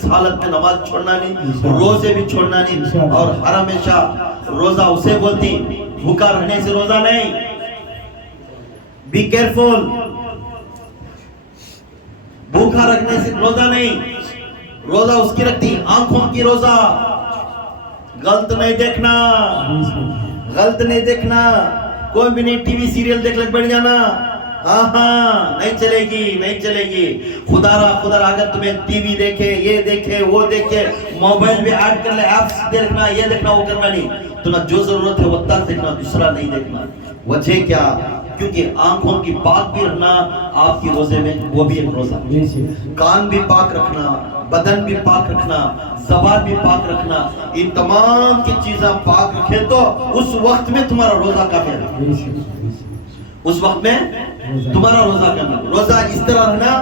کس حالت میں نماز چھوڑنا نہیں، روزے بھی چھوڑنا نہیں، اور ہر ہمیشہ روزہ اسے بولتی بھوکا رہنے سے روزہ نہیں. بی کیئرفل، بھوکا رکھنے سے روزہ نہیں، روزہ اس کی رکھتی آنکھوں کی روزہ. غلط نہیں دیکھنا، غلط نہیں دیکھنا، کوئی بھی نہیں ٹی وی سیریل دیکھ لگ بیٹھ جانا، ہاں نہیں چلے گی، نہیں چلے گی. خدا را اگر تمہیں ٹی وی دیکھے، یہ دیکھے، وہ دیکھے، موبائل میں ایڈ کر لے، ایپس دیکھنا، یہ دیکھنا، وہ کرنا نہیں. تو نہ جو ضرورت ہے وہ تک دیکھنا، دوسرا نہیں دیکھنا. وجہ کیا؟ کیونکہ آنکھوں کی پاک بھی رکھنا آپ کی روزے میں وہ بھی ایک روزہ. کان بھی پاک رکھنا، بدن بھی پاک رکھنا، زبان بھی پاک رکھنا، ان تمام کی چیزیں پاک رکھے تو اس وقت میں تمہارا روزہ کامیاب ہے. اس وقت میں تمہارا روزہ کامیاب. روزہ اس طرح رہنا،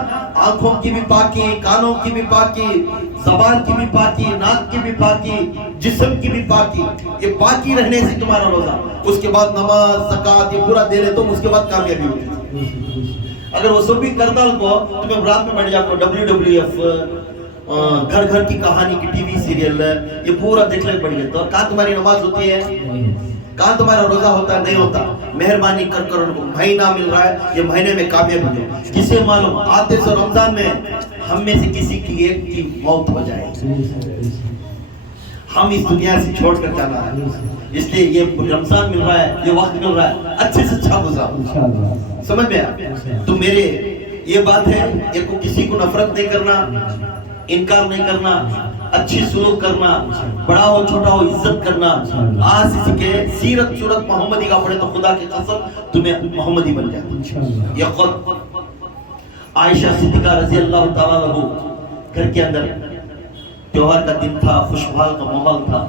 آنکھوں کی بھی پاکی، کانوں کی بھی پاکی، زبان کی بھی پاکی، ناک کی بھی پاکی، جسم کی بھی پاکی. یہ پاکی رہنے سے تمہارا روزہ. اس کے بعد نماز، زکوٰۃ یہ پورا دے لے تو اس کے بعد کامیابی ہوتی. اگر وہ سب بھی کرتا کو تمہیں رات میں بیٹھ جاؤ WWF، گھر گھر کی کہانی کی ٹی وی سیریل یہ پورا دیکھنے پڑ گیا تو کہاں تمہاری نماز ہوتی ہے؟ کہاں تمہارا روزہ ہوتا ہے؟ نہیں ہوتا. مہربانی کر کر ان کو مہینہ مل رہا ہے، یہ مہینے میں کامیاب ہو جائے. کسے معلوم آتے سے رمضان میں ہم میں سے کسی کی ایک کی موت ہو جائے، ہم اس دنیا سے چھوڑ کر جانا ہے. اس لیے یہ رمضان مل رہا ہے، یہ وقت مل رہا ہے، اچھے سے اچھا گزار. سمجھ میں آیا؟ تو میرے یہ بات ہے، یہ کو کسی کو نفرت نہیں کرنا، انکار نہیں کرنا، اچھی سلوک کرنا، بڑا ہو چھوٹا ہو عزت کرنا. آج سے سکے سیرت صورت محمدی کا پڑھے تو خدا کی قسم تمہیں محمدی بن جائے. یہ خود عائشہ صدیقہ رضی اللہ تعالیٰ عنہ گھر کے اندر تیوہار کا دن تھا، خوشحال کا ماحول تھا.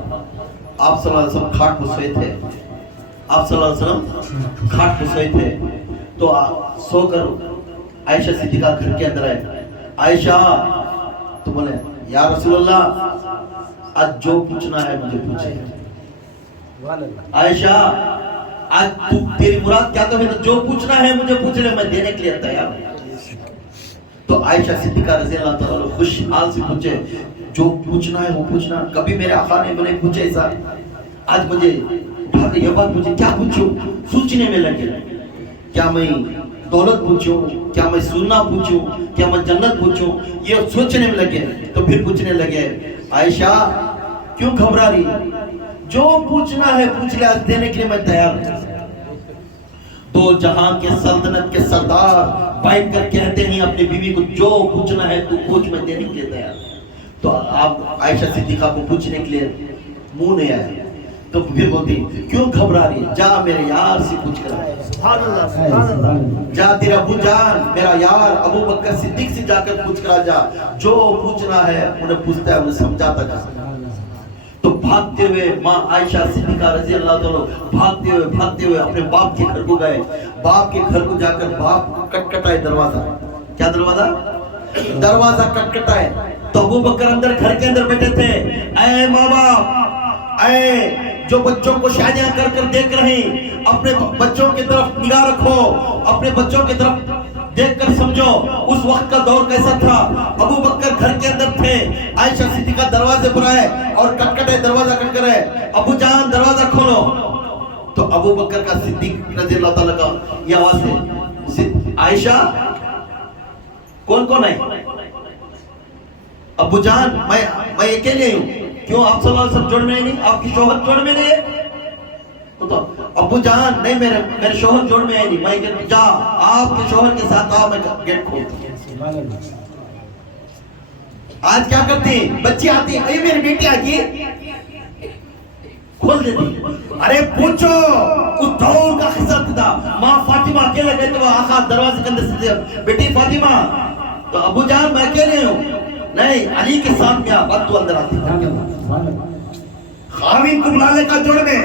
آپ صلی اللہ علیہ وسلم کھاٹ پر سوئے تھے، آپ صلی اللہ علیہ وسلم کھاٹ پر سوئے تھے. تو سو کر عائشہ صدیقہ گھر کے اندر آئے. عائشہ تو بولے یا رسول اللہ آج جو پوچھنا ہے مجھے پوچھے. عائشہ آج تیری مراد کیا تو ہے، جو پوچھنا ہے مجھے پوچھ لے، میں دینے کے لیے تیار ہوں. تو عائشہ صدیقہ رضی اللہ تعالیٰ خوش حال سے پوچھے جو پوچھنا ہے وہ پوچھنا. کبھی میرے آقا نے مجھے پوچھے ایسا، آج مجھے اٹھا کے یہ بات پوچھے. کیا پوچھوں؟ سوچنے میں لگے، کیا میں دولت پوچھوں، کیا میں سننا پوچھوں، کیا میں جنت پوچھوں؟ یہ سوچنے میں لگے. تو پھر پوچھنے لگے عائشہ کیوں گھبرا رہی، جو پوچھنا ہے پوچھ لے، آج دینے کے لیے میں تیار ہوں. دو جہاں کے سلطنت کے سردار بیٹھ کر کہتے ہیں اپنی بیوی کو جو پوچھنا ہے تو پوچھ، میں دینے کے لیے تیار. تو آپ عائشہ صدیقہ کو پوچھنے کے لیے منہ نہیں آیا. تو پھر بولتی کیوں گھبرا رہی، جا میرے یار سے پوچھ کر، جا تیرا ابو جان میرا یار ابو بکر صدیق سے جا کر پوچھ کر جا، جو پوچھنا ہے انہیں پوچھتا ہے، انہیں سمجھاتا جا. تو بھاگتے ہوئے ماں عائشہ صدیقہ رضی اللہ تعالیٰ بھاگتے ہوئے اپنے باپ کے گھر کو گئے. باپ کے گھر کو جا کر باپ کٹکھٹائے دروازہ. کیا دروازہ؟ دروازہ کٹکھٹائے. تو ابو بکر اندر گھر کے اندر بیٹھے تھے. اے ماں باپ، اے جو بچوں کو شادیاں کر کر دیکھ رہے ہیں، اپنے بچوں کی طرف نگاہ رکھو، اپنے بچوں کی طرف دیکھ کر سمجھو اس وقت کا دور کیسا تھا. ابو بکر گھر کے اندر تھے، عائشہ صدیقہ دروازے پر آئے اور کٹکھٹائے دروازہ کٹ کر ہے، ابو جان دروازہ کھولو. تو ابو بکر کا صدیق رضی اللہ تعالیٰ کا یہ آواز ہے، عائشہ کون کون ہے؟ ابو جان میں اکیلے ہوں. کیوں آپ صلی اللہ علیہ وسلم جوڑ میں نہیں، آپ کی شوہر جوڑ میں نہیں ہے؟ تو ابو جان نہیں، میرے شوہر جوڑ میں ہے نہیں. میں جا آپ کے شوہر کے ساتھ آؤ، میں گیٹ کھولتا ہوں. آج کیا کرتے ہیں بچی آتی ہے، اے میری بیٹی آگی کھول دیتی. ارے پوچھو اس دور کا قصہ تھا. ماں فاطمہ اکیلے گئے تو آقا دروازے کے اندر سے بیٹی فاطمہ. تو ابو جان میں اکیلے ہوں. نہیں علی کے ساتھ کیا بات تو اندر آتی ہے. خاوین کو بلا لے کا جوڑ میں،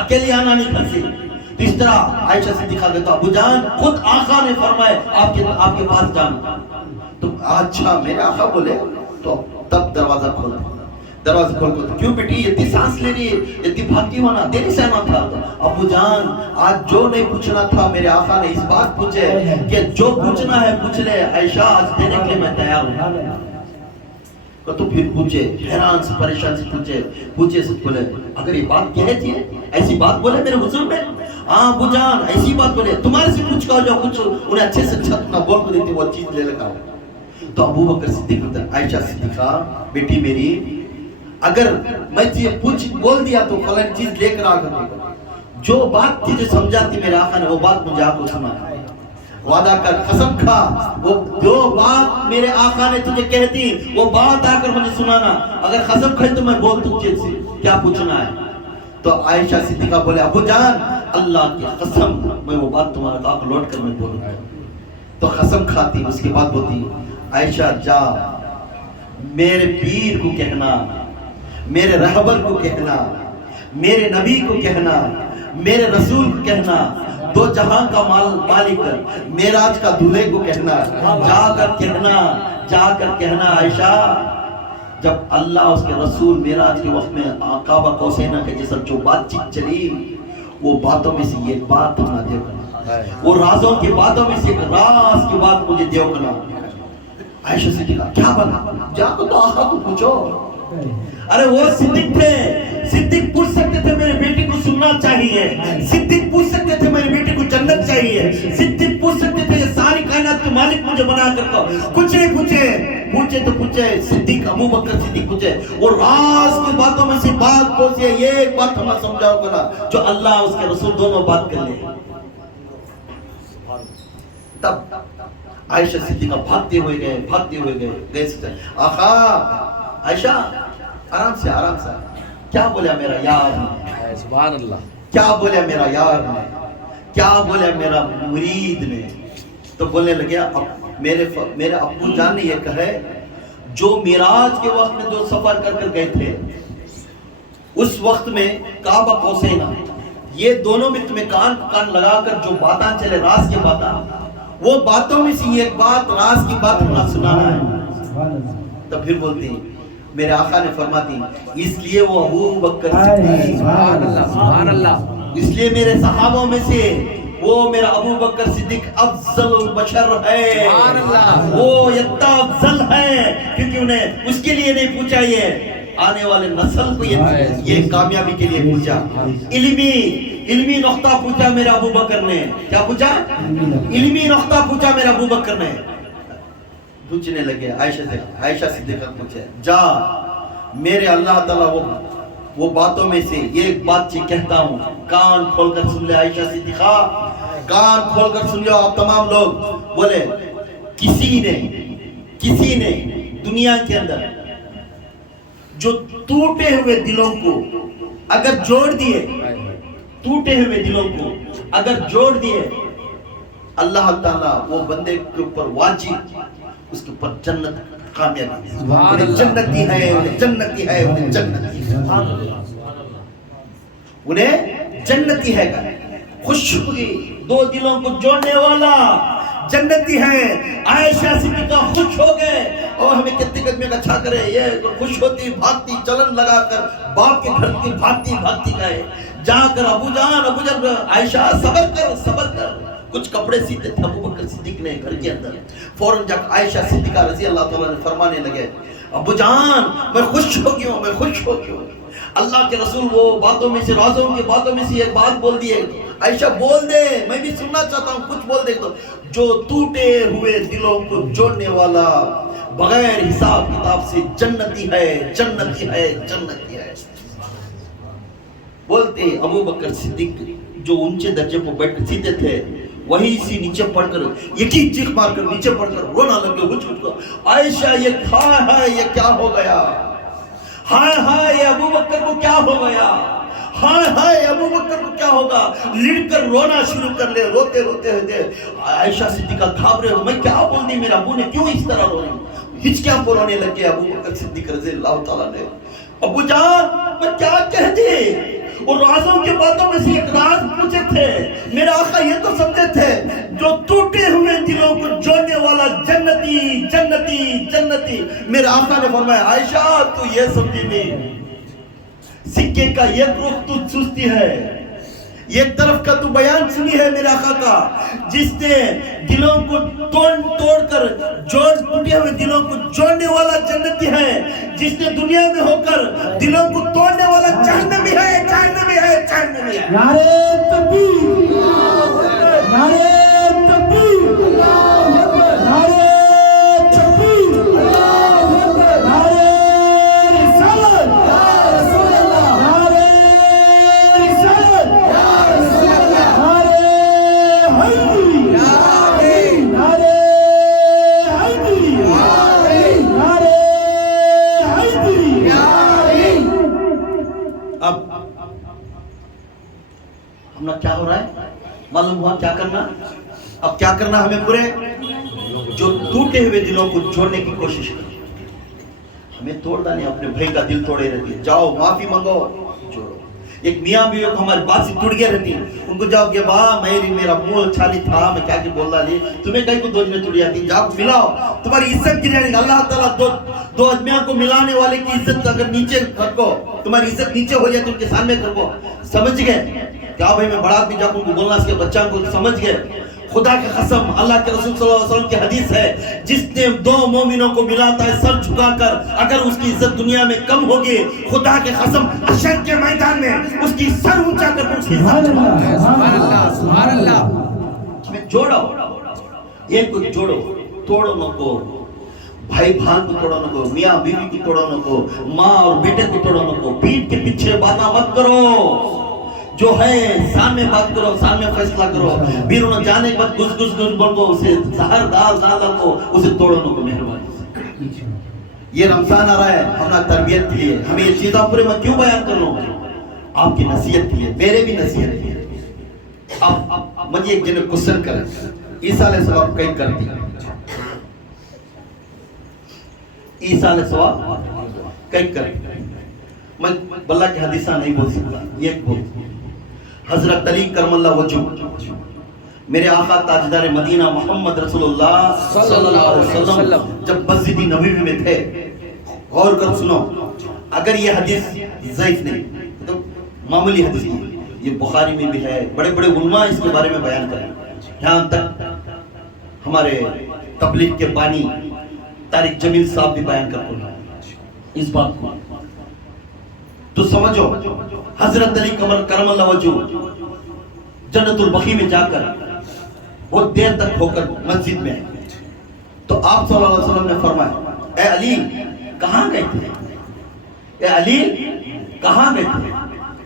اکیلی آنا نہیں کرتی. تو اس طرح عائشہ صدیقہ کہتا ابو جان خود آقا نے فرمائے آپ کے پاس جانا. تو اچھا میرے آقا بولے تو تب دروازہ کھولا. دروازہ کھول کر کیوں بیٹی اتنی سانس لے رہی ہے، اتنی بھاگتی ہونا دیر سے آنا تھا. ابو جان آج جو نہیں پوچھنا تھا میرے آقا نے اس بات پوچھے کہ جو پوچھنا ہے پوچھ لے. عائشہ آج دینے کے لیے میں تیار ہوں. تو پھر پوچھے حیران سے پریشان سے پوچھے سے بولے اگر یہ بات کہتی ہے ایسی بات بولے میرے حضور میں ہاں ابو جان ایسی بات بولے تمہارے سے پوچھ کر جو کچھ انہیں اچھے سے اچھا نہ بول کو دیتی وہ چیز لے لگا تو ابو بکر صدیق ہوتا ہے عائشہ صدیقہ بیٹی میری اگر میں تجھے پوچھ بول دیا تو فلان چیز لے کر آ کر جو بات تجھے سمجھاتی میرے آقا نے وہ بات مجھے آپ کو سنا وعدہ کر قسم کھا وہ جو بات میرے آقا نے تجھے کہہ دی وہ بات آ کر مجھے سنانا اگر قسم کھائی تو میں بول تجھے سے کیا پوچھنا ہے تو عائشہ صدیقہ بولے ابو جان اللہ کی قسم میں وہ بات تمہارے آقا لوٹ کر میں بولوں گا تو قسم کھاتی اس کے بعد بولتی عائشہ جا میرے پیر کو کہنا میرے رہبر کو کہنا میرے نبی کو کہنا میرے رسول کو کہنا دو جہاں کا مالک معراج کا دولہے کو کہنا جا کر کہنا عائشہ جب اللہ اس کے رسول معراج کے وقت میں کعبہ قوسین کے جیسا جو بات چیت چلی وہ باتوں میں سے یہ بات نہ دیو کرنا وہ رازوں کی باتوں میں سے ایک راز کی بات مجھے دیو کرنا عائشہ سے کہا کیا بنا جا کو تو آقا کو پوچھو ارے وہ صدیق تھے صدیق پوچھ سکتے تھے میرے بیٹے کو سننا چاہیے صدیق پوچھ سکتے تھے میرے بیٹے کو جنت چاہیے صدیق پوچھ سکتے تھے یہ ساری کائنات کے مالک مجھے بنا کر دو کچھ نہیں پوچھے تو پوچھے صدیق ابو بکر صدیق پوچھے وہ راز کی باتوں میں سے بات پوچھے یہ ایک بات ہمیں سمجھاؤ کرا جو اللہ اس کے رسول دونوں بات کر لیں تب عائشہ صدیقہ بھاگتے ہوئے گئے آقا عائشہ آرام سے کیا بولیا میرا یار نے سبحان اللہ کیا بولیا میرا یار نے کیا بولیا میرا مرید نے تو بولنے لگے میرے ابو جان نے یہ کہا جو معراج کے وقت میں جو سفر کر گئے تھے اس وقت میں کعبہ قوسین یہ دونوں میں تمہیں کان لگا کر جو باتاں چلے راز کی باتاں وہ باتوں میں سے ایک بات راز کی بات ہمیں سنانا ہے تو پھر بولتے ہیں میرے آقا نے فرما دی اس لیے وہ ابو بکر صدیق سبحان اللہ اس لیے میرے صحابوں میں سے وہ میرا ابو بکر صدیق افضل البشر ہے وہ اتنا افضل ہے کیونکہ انہیں اس کے لیے نہیں پوچھا یہ آنے والے نسل کو یہ کامیابی کے لیے پوچھا علمی نقطہ پوچھا میرا ابو بکر نے کیا پوچھا علمی نقطہ پوچھا میرا ابو بکر نے پوچھنے لگے عائشہ صدیقہ پوچھے جا میرے اللہ تعالیٰ وہ باتوں میں سے ایک بات کہتا ہوں کان کھول کر سن لے عائشہ صدیقہ کان کھول کر سن لو آپ تمام لوگ بولے کسی نے دنیا کے اندر جو ٹوٹے ہوئے دلوں کو اگر جوڑ دیے ٹوٹے ہوئے دلوں کو اگر جوڑ دیے اللہ تعالیٰ وہ بندے کے اوپر واجب اس کے اوپر جنت کامیابی جنتی ہے انہیں جنتی ہے خوشبوئی دو دلوں کو جوڑنے والا جنتی ہے عائشہ صدیقہ خوش ہو گئے اور ہمیں کتنے قدمے کا چھا کرے یہ خوش ہوتی بھاگتی چلن لگا کر باپ کے گھر کی بھاگتی گئے جا کر ابو جان عائشہ صبر کر کچھ کپڑے سیتے تھے ابو بکر صدیق نے گھر کے اندر فوراً جا کر عائشہ صدیقہ رضی اللہ تعالیٰ نے فرمانے لگے ابو جان میں خوش ہو گیا ہوں اللہ کے رسول وہ باتوں میں سے رازوں کی باتوں میں سے ایک بات بول دی ہے عائشہ بول دے میں بھی سننا چاہتا ہوں کچھ بول دے تو جو ٹوٹے ہوئے دلوں کو جوڑنے والا بغیر حساب کتاب سے جنتی ہے بولتے ابو بکر صدیق جو اونچے درجے پر بیٹھ کر سیتے تھے وہی سی نیچے پڑھ کر یکی چیخ مار کر نیچے پڑھ کر رونا لگے عائشہ یہ ہائے یہ کیا ہو گیا ہائے یہ ابو بکر کو کیا ہو گیا ہائے ابو بکر کو کیا ہوگا لڑ کر رونا شروع کر لے روتے ہوتے عائشہ صدیقہ گھبرے ہو میں کیا بول دی میرا ابو نے کیوں اس طرح رو رہی ہچکیاں پرانے لگے ابو بکر صدیق رضی اللہ تعالیٰ نے ابو جان میں کیا کہہ دی اور رازوں کی باتوں میں سے ایک راز پوچھے تھے میرا آقا یہ تو سمجھے تھے جو ٹوٹے ہوئے دلوں کو جوڑنے والا جنتی میرا آقا نے فرمایا عائشہ تو یہ سمجھی نہیں سکے کا ایک رخ تو چوستی ہے ایک طرف کا تو بیان سنی ہے میرے آقا کا، جس نے دلوں کو توڑ کر ٹوٹے ہوئے دلوں کو جوڑنے والا جنتی ہے، جس نے دنیا میں ہو کر دلوں کو توڑنے والا جہنمی ہے، جہنمی ہے، جہنمی ہے۔ نعرہ تکبیر، نعرہ تکبیر، نعرہ تکبیر، نعرہ رسالت، نعرہ رسالت، نعرہ حیدری، نعرہ حیدری، نعرہ حیدری۔ اب ہمیں کیا ہو رہا ہے معلوم ہوا؟ کیا کرنا؟ اب کیا کرنا ہمیں پورے جو ٹوٹے ہوئے دلوں کو جوڑنے کی کوشش کریں، ہمیں توڑ ڈالیں، اپنے بھائی کا دل توڑے رہتی ہے، جاؤ معافی مانگو، جوڑو۔ ایک میاں بھی کو ہماری بات سے ٹوٹ گیا رہتی ہے، ان کو جاؤ کہ ماں میرا منہ اچھا نہیں تھا، میں کیا کہ بول رہا نہیں، تمہیں کہیں کو دو جنہیں ٹوٹ جاتی، جاؤ ملاؤ، تمہاری عزت گرے نہیں۔ اللہ تعالیٰ دو آدمیاں کو ملانے والے کی عزت اگر نیچے رکھو، تمہاری عزت نیچے ہو جائے تو ان کے سامنے کرو، سمجھ گئے کیا بھائی؟ میں بڑا بھی جا کو بولنا اس کے بچوں کو، سمجھ گئے؟ خدا کی قسم، اللہ کے رسول صلی اللہ علیہ وسلم کی حدیث ہے، جس نے دو مومنوں کو ملاتا ہے سر جھکا کر، اگر اس کی عزت دنیا میں کم ہوگی، خدا کی قسم حشر کے میدان میں اس کی سر اونچا کر اس کی عزت سبحان اللہ۔ میں جوڑو، ایک کو جوڑو، توڑو نہ کو، بھائی بھان کو توڑو نہ کو، میاں بیوی کو توڑو نہ کو، ماں اور بیٹے کو توڑو نہ کو، پیٹ کے پیچھے باتاں مت کرو، جو ہے سامنے بات کرو، سامنے فیصلہ کرو، بیرون جانے کے بعد گس بولو، اسے زہر ڈال کو، اسے توڑو نہ کو، مہربانی سے۔ یہ رمضان آ رہا ہے اپنا تربیت کے لیے، ہمیں یہ چیزیں پورے میں کیوں بیان کر رہا ہوں؟ آپ کی نصیحت کے لیے، میرے بھی نصیحت کے لیے۔ اب مجھے ایک جنہیں کوسچن کریں، عیسیٰ علیہ السلام کئی کرتی، عیسیٰ علیہ السلام کئی کرتی، میں بلّہ کی حدیثہ نہیں بول سکتا، ایک بول حضرت علی کرم اللہ وجہ، میرے آقا تاجدار مدینہ محمد رسول اللہ صلی اللہ علیہ وسلم جب مسجد نبوی میں تھے، غور کر سنو، اگر یہ حدیث ضعیف نہیں تو معمولی حدیث نہیں، یہ بخاری میں بھی ہے، بڑے بڑے علماء اس کے بارے میں بیان کریں، یہاں تک ہمارے تبلیغ کے بانی طارق جمیل صاحب بھی بیان کرتے ہیں اس بات کو، تو سمجھو حضرت علی کرم اللہ وجہ جنت البقیع میں جا کر بہت دیر تک ہو کر مسجد میں، تو آپ صلی اللہ علیہ وسلم نے فرمایا، اے علی کہاں گئے تھے؟ اے علی کہاں گئے تھے؟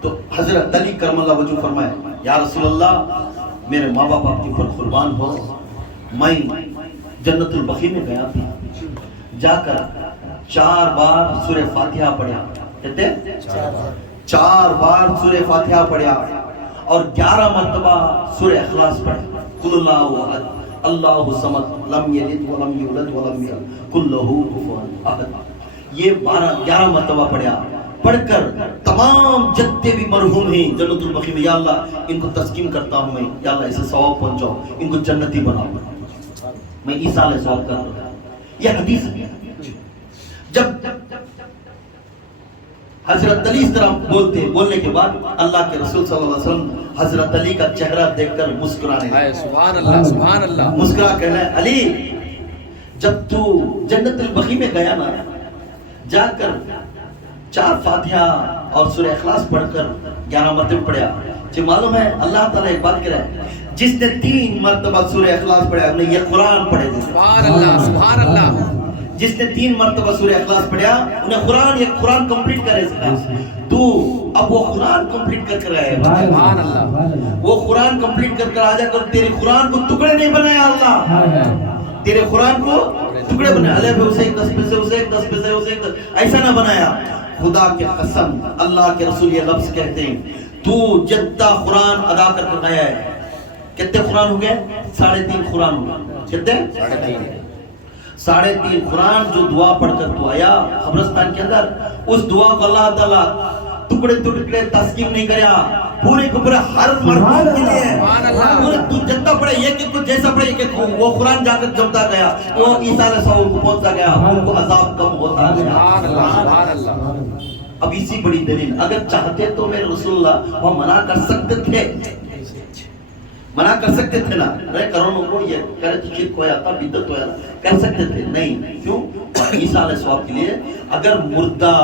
تو حضرت علی کرم اللہ وجہ فرمایا، یا رسول اللہ میرے ماں باپ آپ کے اوپر قربان ہو، میں جنت البقیع میں گیا تھا، جا کر 4 بار سورہ فاتحہ پڑھا، کہتے ہیں 4 بار سورہ فاتحہ پڑھا اور 11 مرتبہ سورہ اخلاص پڑھا، قل اللہ احد اللہ الصمد لم یلد ولم یولد ولم یکن لہ کفوا احد، یہ 11 مرتبہ پڑھا، پڑھ کر تمام جتنے بھی مرحوم ہیں جنت البقیع میں، یا اللہ ان کو تسکین کرتا ہوں میں، یا اللہ اسے ثواب پہنچاؤ، ان کو جنتی بناؤ، میں عیسیٰ علیہ السلام کر رہا ہوں۔ یہ حدیث ہے، جب حضرت علی اس طرح بولنے کے بعد اللہ کے رسول صلی اللہ علیہ وسلم حضرت علی کا چہرہ دیکھ کر مسکرانے لگے، سبحان اللہ، سبحان اللہ، مسکرا کہنا ہے، علی جب تو جنت البقیع میں گیا نا، جا کر 4 فاتحہ اور سورہ اخلاص پڑھ کر 11 مرتبہ پڑھا، جو معلوم ہے اللہ تعالیٰ ایک بات کہہ رہا ہے، جس نے 3 مرتبہ سورہ اخلاص پڑھا انہیں یہ قرآن پڑھے گا، سبحان اللہ، سبحان اللہ، جس نے 3 مرتبہ سورہ اخلاص پڑھا انہیں قرآن، یہ قرآن کمپلیٹ کرے سکا، تو اب وہ قرآن کمپلیٹ کر کر آئے، سبحان اللہ، وہ قرآن کمپلیٹ کر کر آ جا کر تیرے قرآن کو ٹکڑے نہیں بنایا اللہ، تیرے قرآن کو ٹکڑے بنایا، علیہ پہ اسے ایک 10 پیسے، اسے ایک 10 پیسے، اسے ایک ایسا نہ بنایا، خدا کے قسم اللہ کے رسول یہ لفظ کہتے ہیں، تو جتنا قرآن ادا کر کر آیا ہے، کتنے قرآن ہو گئے؟ 3.5 قرآن ہو گئے، کتنے؟ 3.5 قرآن جو دعا پڑھ کر تو آیا قبرستان کے اندر، اس دعا کو اللہ تعالیٰ ٹکڑے ٹکڑے تسکین نہیں کریا، پورے کو پورے ہر مرحوم کے لیے، پورے تو جتنا پڑھے ایک ایک کو جیسا پڑھے ایک ایک وہ قرآن جا کر جمتا گیا، وہ عیسیٰ علیہ السلام کو پہنچتا گیا، ان کو عذاب کم ہوتا گیا۔ سبحان اللہ، سبحان اللہ، اب اسی بڑی دلیل، اگر چاہتے تو میرے رسول اللہ وہ منع کر سکتے تھے، منع کر سکتے تھے نا، نہیں کرو کو یہ کرے تو شرک ہو جاتا، بدعت ہو جاتا، کر سکتے تھے، نہیں کیوں؟ عیسیٰ علیہ السلام کے لیے اگر مردہ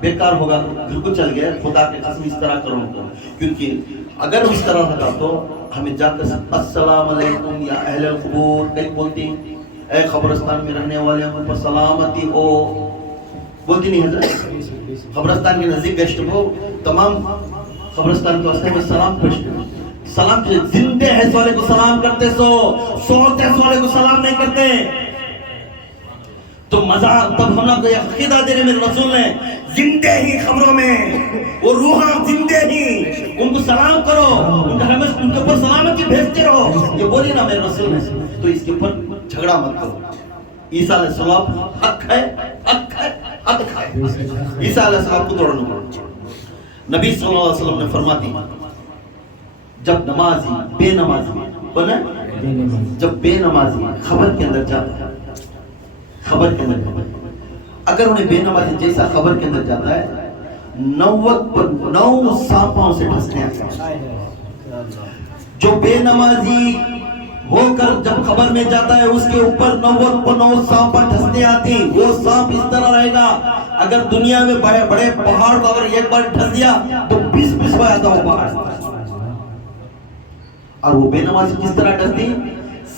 بیکار ہوگا گھر کو چل گئے، خدا کے قسم اس طرح کرو تو، کیونکہ اگر اس طرح ہوتا تو ہمیں جا کر السلام علیکم یا اہل القبور کئی بولتی، اے قبرستان میں رہنے والے ہم پر سلامتی ہو، بولتی نہیں حضرت؟ قبرستان کے نزدیک گشت ہو، تمام قبرستان کے واسطے میں سلام پیش کرو، سلام کے زندے ہے سوالے کو سلام کرتے، سوتے سوالے کو سلام نہیں کرتے، تو مزہ تب ہم نے کوئی عقیدہ دینے میرے رسول نے زندے ہی خبروں میں وہ روحاں زندے ہی ان کو سلام کرو، ان کے اوپر سلامتی بھیجتے رہو، یہ بولی نا میرے رسول نے، تو اس کے اوپر جھگڑا مت کرو، عیسیٰ علیہ السلام حق ہے، حق ہے، حق ہے، عیسیٰ علیہ السلام کو توڑنا کرو۔ نبی صلی اللہ علیہ وسلم نے فرماتی جب نمازی بے نمازی بنا، جب بے نمازی خبر کے اندر جاتا ہے، خبر کے اندر اگر انہیں بے نمازی جیسا خبر کے اندر جاتا ہے 9 سانپوں سے ڈستے ہیں، جو بے نمازی ہو کر جب خبر میں جاتا ہے اس کے اوپر 9 سانپ ڈستے آتی، وہ سانپ اس طرح رہے گا، اگر دنیا میں بڑے بڑے پہاڑ کو اگر ایک بار ڈس دیا تو 20 ہو جاتا وہ پہاڑ، اور وہ بے نمازی کس طرح ڈستی؟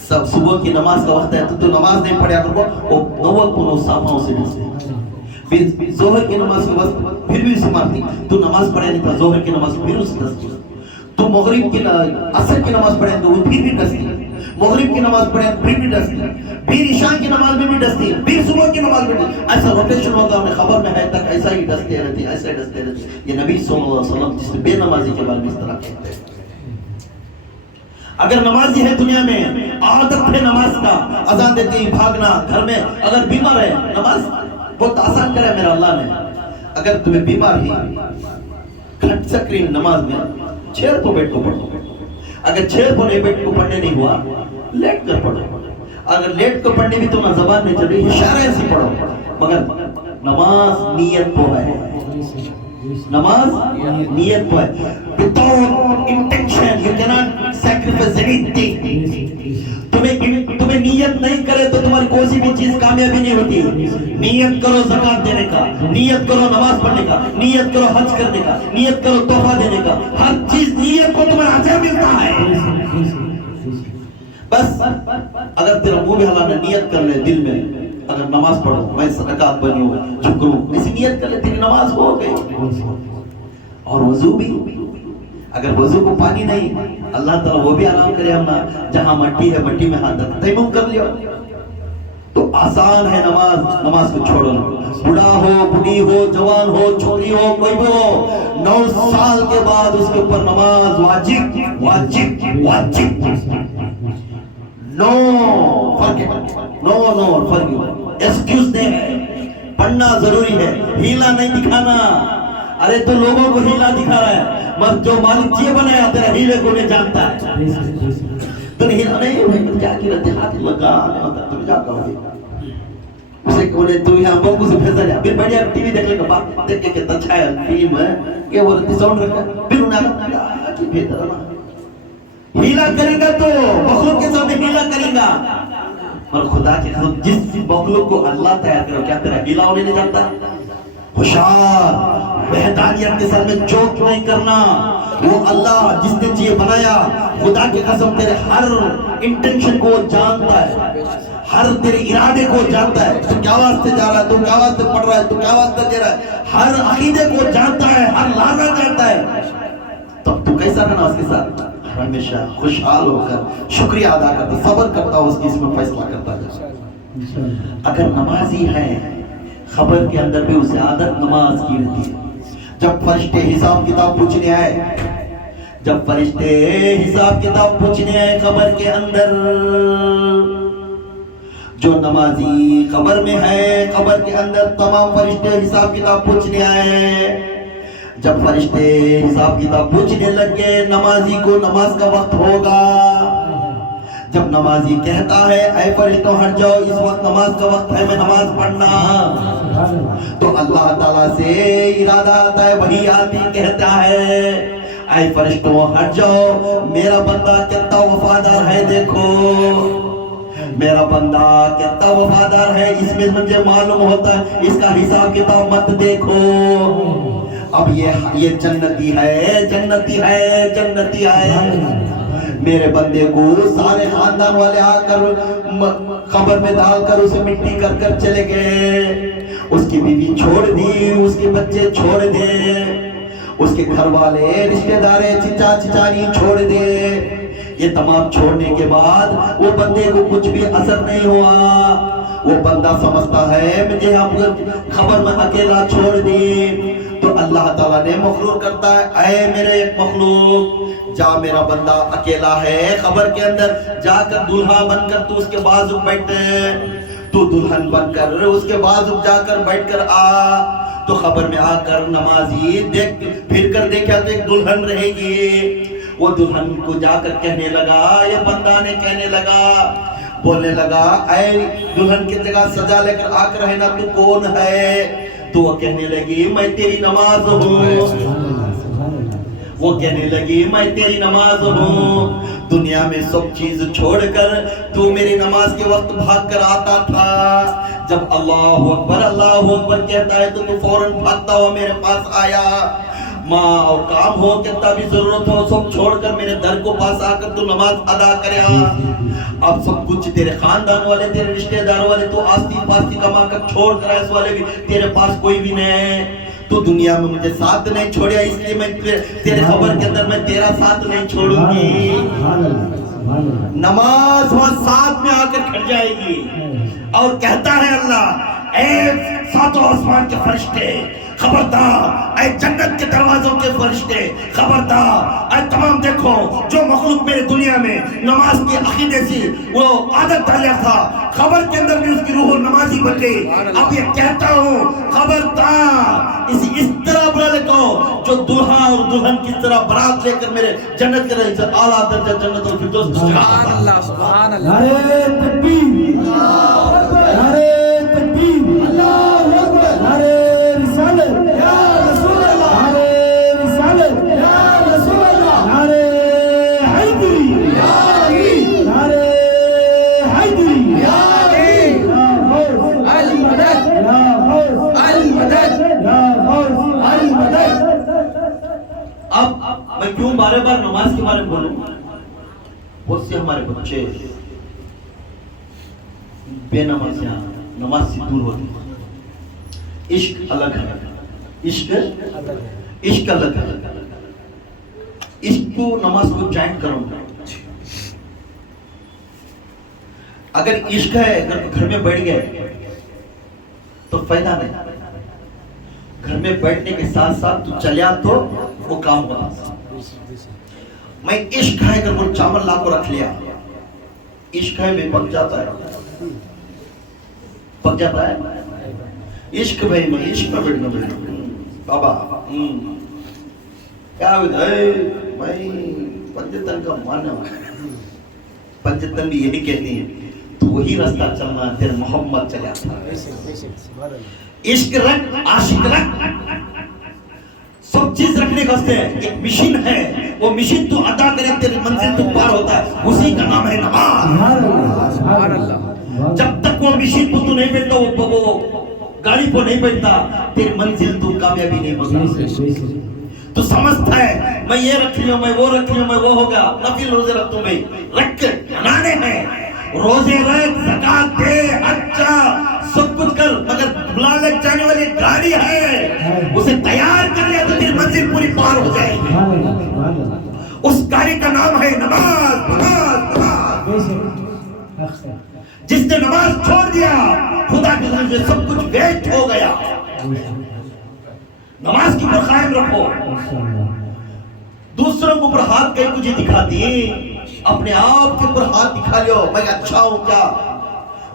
سب صبح کی نماز کا وقت ہے تو نماز نہیں پڑھا کرو، وہ 9 سانپوں سے ڈستے، ظہر کی نماز کے وقت پھر بھی اسے مارتی، تو نماز پڑھے نہیں تھا ظہر کی نماز پھر اسے ڈستی، تو مغرب کی عصر کی نماز پڑھے تو وہ پھر بھی ڈستی، مغرب کی نماز پڑھے پھر بھی ڈستی، پھر عشاء کی نماز میں بھی ڈستی، پھر صبح کی نماز میں بھی، ایسا روٹیشن ہوتا ہے، خبر میں ہے تک ایسا ہی ڈستے رہتے، ایسا ہی ڈستے رہتے۔ یہ نبی صلی اللہ علیہ وسلم جس نے بے نمازی کے بارے میں اس طرح کہتے ہیں۔ اگر نمازی ہے دنیا میں، عادت ہے نماز کا، اذان دیتی بھاگنا گھر میں، اگر بیمار ہے نماز بہت آسان کرے میرا اللہ نے، اگر تمہیں بیمار ہی گھٹ سکری نماز میں چھیڑ کو بیٹھ کو پڑھو، اگر چھیڑ کو نہیں بیٹھ کو پڑھنے نہیں ہوا لیٹ کر پڑھو، اگر لیٹ کو پڑھنے بھی تمہیں زبان نہیں چل رہی اشارے سے پڑھو، مگر نماز نیت کو ہے، نماز نیت کو ہے، without intention you cannot sacrifice anything۔ تمہیں نیت نہیں کرے تو تمہاری کوئی بھی چیز کامیابی نہیں ہوتی، نیت کرو زکات دینے کا، نیت کرو نماز پڑھنے کا، نیت کرو حج کرنے کا، نیت کرو تحفہ دینے کا، ہر چیز نیت کو تمہیں اجر ملتا ہے، بس اگر تیرا منہ بھی حلال ہے نیت کر لے دل میں، اگر نماز پڑھو میں صدقات بنی ہوں شکروں، اسی نیت کر لے تیری نماز ہو گئی۔ اور وضو بھی، اگر وضو کو پانی نہیں، اللہ تعالیٰ وہ بھی آرام کرے، ہم جہاں مٹی ہے مٹی میں ہاتھ رکھ تیمم کر لیا، تو آسان ہے نماز، نماز کو چھوڑو، بڑا ہو بڑی ہو جوان ہو چھوٹی ہو کوئی بھی ہو، 9 سال کے بعد اس کے اوپر نماز واجب واجب واجب، نو فرق ہے، نو فرق ہے، ایکسکیوز نہیں ہے، پڑھنا ضروری ہے، ہیلا نہیں دکھانا، ارے تو لوگوں کو ہیلا دکھا رہا ہے، مگر جو مالک یہ بنایا تیرا ہیلے کو نہیں جانتا ہے، تو ہیلا نہیں ہوئے کیا کی رہتے ہاتھ لگا تم جا کر ہوئے اسے کہنے تو یہاں بہت سے پھیسا جا پھر بڑھیا ٹی وی دیکھ لے گا بات دیکھ کے کہتا اچھا ہے فلم ہے کہ وہ رہتی ساؤنڈ رکھا پھر انہیں آگا کی بہتر ہے ہیلا کرے گا تو مخلوق کے سامنے ہیلا کرے گا، اور خدا کے خود جس مخلوق کو اللہ تیار کرو کیا تیرا ہیلا ہونے نہیں جانتا؟ ہوشیار وحدانیت کے ساتھ میں جوک نہیں کرنا، وہ اللہ جس نے چیزیں بنایا خدا کی قسم تیرے ہر انٹینشن کو جانتا ہے، ہر تیرے ارادے کو جانتا ہے، تو کیا واسطے جا رہا ہے، تو کیا واسطے پڑھ رہا ہے، تو کیا واسطے دے رہا ہے، ہر عقیدے کو جانتا ہے، ہر لحظہ جانتا ہے، تب تو کیسا رہنا اس کے ساتھ؟ ہمیشہ خوشحال ہو کر شکریہ ادا کرتا، صبر کرتا، اس کی اس میں فیصلہ کرتا ہے۔ اگر نمازی ہے خبر کے اندر بھی اسے عادت نماز کی رہتی ہے، جب فرشتے حساب کتاب پوچھنے آئے، جب فرشتے حساب کتاب پوچھنے آئے خبر کے اندر، جو نمازی خبر میں ہے خبر کے اندر تمام فرشتے حساب کتاب پوچھنے آئے، جب فرشتے حساب کتاب پوچھنے لگ گئے نمازی کو نماز کا وقت ہوگا، جب نمازی کہتا ہے اے فرشتوں ہٹ جاؤ اس وقت نماز کا وقت ہے میں نماز پڑھنا، تو اللہ تعالیٰ سے ارادہ آتا ہے وہی آتی کہتا ہے اے فرشتوں ہٹ جاؤ میرا بندہ کتنا وفادار ہے، دیکھو میرا بندہ کتنا وفادار ہے، اس میں مجھے معلوم ہوتا ہے، اس کا حساب کتاب مت دیکھو۔ اب یہ جنتی ہے جنتی ہے جنتی ہے، میرے بندے کو سارے خاندان والے آ کر قبر میں ڈال کر اسے مٹی کر کر چلے گئے، اس کی بیوی چھوڑ دی، اس کے بچے چھوڑ دے، اس کے گھر والے رشتہ دارے چچا چچانی چھوڑ دے، یہ تمام چھوڑنے کے بعد وہ بندے کو کچھ بھی اثر نہیں ہوا، وہ بندہ سمجھتا ہے مجھے خبر میں اکیلا چھوڑ دی، تو اللہ تعالیٰ نے مخلوق کرتا ہے اے میرے ایک مخلوق جا میرا بندہ اکیلا ہے قبر کے اندر، جا کر دلہا بن کر تو اس کے بازو بیٹھے، تو دلہن بن کر اس کے بازو جا کر بیٹھ کر آ، تو خبر میں آ کر نمازی دیکھ پھر کر دیکھا تو ایک دلہن رہے گی، وہ دلہن کو جا کر کہنے لگا، یہ بندہ نے کہنے لگا بولنے لگا اے دلہن کی جگہ سجا لے کر آ کر ہے نا تو کون ہے، تو وہ کہنے لگی میں تیری نماز ہوں، وہ کہنے لگی میں تیری نماز ہوں، دنیا میں سب چیز چھوڑ کر تو میری نماز کے وقت بھاگ کر آتا تھا، جب اللہ اکبر کہتا ہے تو فوراً بھاگتا ہوا میرے پاس آیا، ماں اور کام ہو کتنا بھی ضرورت ہو سب چھوڑ کر میرے در کو پاس آ کر تو نماز ادا کریا، اب سب کچھ تیرے خاندان والے تیرے رشتہ دار والے تو آستی پاستی کما کر چھوڑ کر ایس والے بھی تیرے پاس کوئی بھی نہیں، تو دنیا میں مجھے ساتھ نہیں چھوڑیا، اس لیے میں تیرے خبر کے اندر میں تیرا ساتھ نہیں چھوڑوں گی، نماز وہاں ساتھ میں آ کر کھڑ جائے گی، اور کہتا ہے اللہ اے ساتوں آسمان کے فرشتے خبردار، اے جنت کے دروازوں کے فرشتے خبردار، اے تمام دیکھو جو مخلوق میرے دنیا میں نماز کی عقیدے سے وہ عادت ڈالیا تھا خبر کے اندر بھی اس کی روح نمازی بن گئی، اب یہ کہتا ہوں خبردار اس طرح بلا لکھو جو دلہا اور دلہن کس طرح برات لے کر میرے جنت کے رئیس اعلیٰ درجہ جنت الفردوس سبحان اللہ سبحان اللہ، نعرہ تکبیر، نعرہ تکبیر، اللہ اکبر، نعرہ رسالت یا رسول اللہ، نعرہ رسالت یا رسول اللہ، نعرہ حیدری یا علی، نعرہ حیدری یا علی، یا غوث المدد، یا غوث المدد، یا غوث المدد۔ اب میں کیوں بارے بار نماز کے بارے میں بولوں، بہت سے ہمارے بچے بے نمازیاں نماز سے دور ہوتے ہیں، عشق الگ ہے، عشق الگ ہے، عشق کو نماز کو جوائن کروں گا، اگر عشق ہے اگر گھر میں بیٹھ گئے تو فائدہ نہیں، گھر میں بیٹھنے کے ساتھ ساتھ تو چلیا تو وہ کام ہوتا، میں عشق ہے اگر وہ چاول لا کو رکھ لیا، عشق ہے میں پک جاتا ہے، پک جاتا ہے، عشق بھائی میں عشق میں بیٹھنا بابا کیا ہے، میں پنجتن کا مانا، پنجتن بھی یہی کہتی ہے تو وہی راستہ چلنا تیرے محمد چلیا تھا، عشق رکھ عاشق رکھ، سب چیز رکھنے کا سے ایک مشین ہے، وہ مشین تو عطا کرے تیری منزل تو پار ہوتا ہے، اسی کا نام ہے نماز، سبحان اللہ، جب تک وہ مشین تو نہیں بیٹھتا وہ گاڑی کو نہیں بیٹھتا تیری منزل تو کامیابی نہیں ہوتا، تو سمجھتا ہے میں یہ رکھ لوں میں وہ رکھ لوں میں وہ ہوگا، نفل روزے رکھ توں میں رکھ کے منانے ہیں، روزے رکھ زکات دے حج سب کچھ کر، مگر بلا لے جانے والی گاڑی ہے اسے تیار کر لیا تو تیری منزل پوری پار ہو جائے گی، اس گاڑی کا نام ہے نماز، نماز، نماز، جس نے نماز چھوڑ دیا خدا کے نام سے سب کچھ ویسٹ ہو گیا، نماز کی پر قائم رکھو، دوسروں کو پر ہاتھ کہیں کچھ دکھاتی اپنے آپ کے پر ہاتھ دکھا لیو میں اچھا ہوں کیا،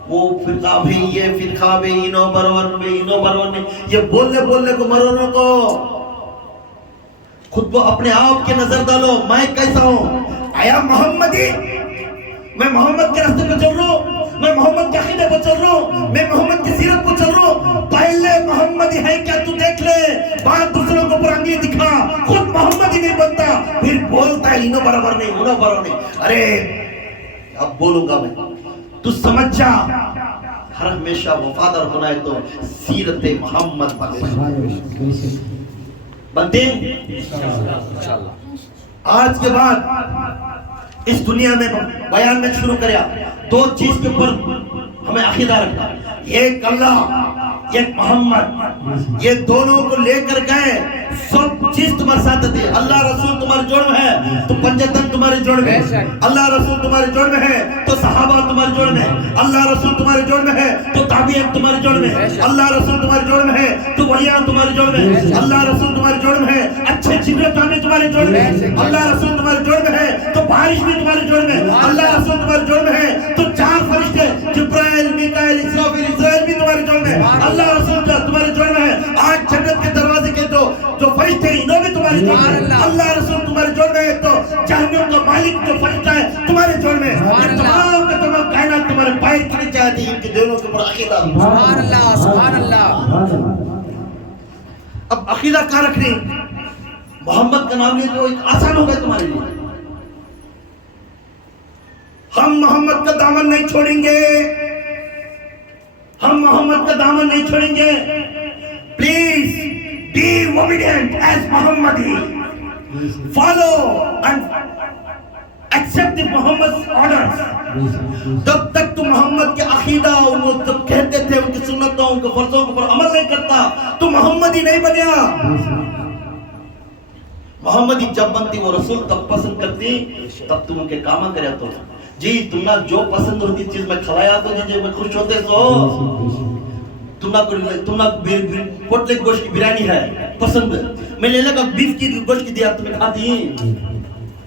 وہ فرقہ بھی یہ فرقہ بھی انو برون میں یہ بولنے کو مرونوں کو خود کو اپنے آپ کے نظر ڈالو میں کیسا ہوں، آیا محمدی میں محمد کے راستے پہ چل رہا ہوں، میں محمد کے عقیدے پہ چل رہا ہوں، میں محمد کی سیرت پہ چل رہا ہوں، پہلے محمد ہی ہے کیا تو دیکھ لے، بعد دوسروں کو پر انگلی دکھا، خود محمد ہی نہیں بنتا پھر بولتا ہے انہوں برابر نہیں انہوں برابر نہیں۔ ارے اب بولوں گا میں، تو سمجھ جا ہر ہمیشہ وفادار ہونا ہے تو سیرت محمد بنتے ہیں۔ آج کے بعد اس دنیا میں بیان میں شروع کریا دو چیز کے اوپر ہمیں عقیدہ رکھنا، ایک اللہ ایک محمد، یہ دونوں کو لے کر گئے سب چیز تمہارے ساتھ تھی۔ اللہ رسول تمہارے جوڑ میں ہے تو پنجتن تمہارے جوڑ میں ہے، اللہ رسول تمہارے جوڑ میں ہے تو صحابہ تمہارے جوڑ میں ہے، اللہ رسول تمہارے جوڑ میں ہے تو تابعین تمہارے جوڑ میں ہے، اللہ رسول تمہارے جوڑ میں ہے تو ولیان تمہارے جوڑ میں ہے، اللہ رسول تمہارے جوڑ میں ہے، اچھے چہرے تابع تمہارے جوڑ میں ہے، اللہ رسول تمہارے جوڑ میں ہے تو بارش بھی تمہارے جوڑ میں ہے، اللہ رسول تمہارے جوڑ میں ہے تو چار فرشتے جبرائیل میکائیل اسرافیل اسرائیل بھی تمہارے جوڑ میں ہے، اللہ رسول تمہارے جوڑ میں ہے، آج جنت کے دروازے کے جو فرشتے ہیں انہوں بھی تمہارے جوڑ میں ہے، اللہ رسول تمہارے جوڑ میں ہے تو جہنم کا مالک جو فرشتہ ہے تمہارے جوڑ میں ہے، یہ تمام کا تمام کائنات تمہارے پائے کھڑی چاہتی ہیں، ان کے دلوں کے اوپر عقیدہ۔ سبحان اللہ سبحان اللہ۔ اب عقیدہ کہاں رکھنے؟ محمد کا نام لے تو ایک آسان ہو گئے تمہارے لیے، ہم محمد کا دامن نہیں چھوڑیں گے، ہم محمد کا دامن نہیں چھوڑیں گے، please be obedient as Muhammadi, follow and accept Muhammad's orders۔ جب تک تو محمد کے عقیدہ ان کو جب کہتے تھے ان کی سنتوں ان کے فرضوں کے اوپر عمل نہیں کرتا تو محمدی نہیں بنیا۔ محمدی جب بنتی وہ رسول تب پسند کرتی تب تم ان کے کامہ کریا تو جی تم نہ جو پسند ہوتی چیز میں کھلایا تو جی میں خوش ہوتے سو، تم نہ پوٹلے گوشت کی بریانی ہے پسند، میں لے لگا بیف کی گوشت کی دیا تمہیں کھاتی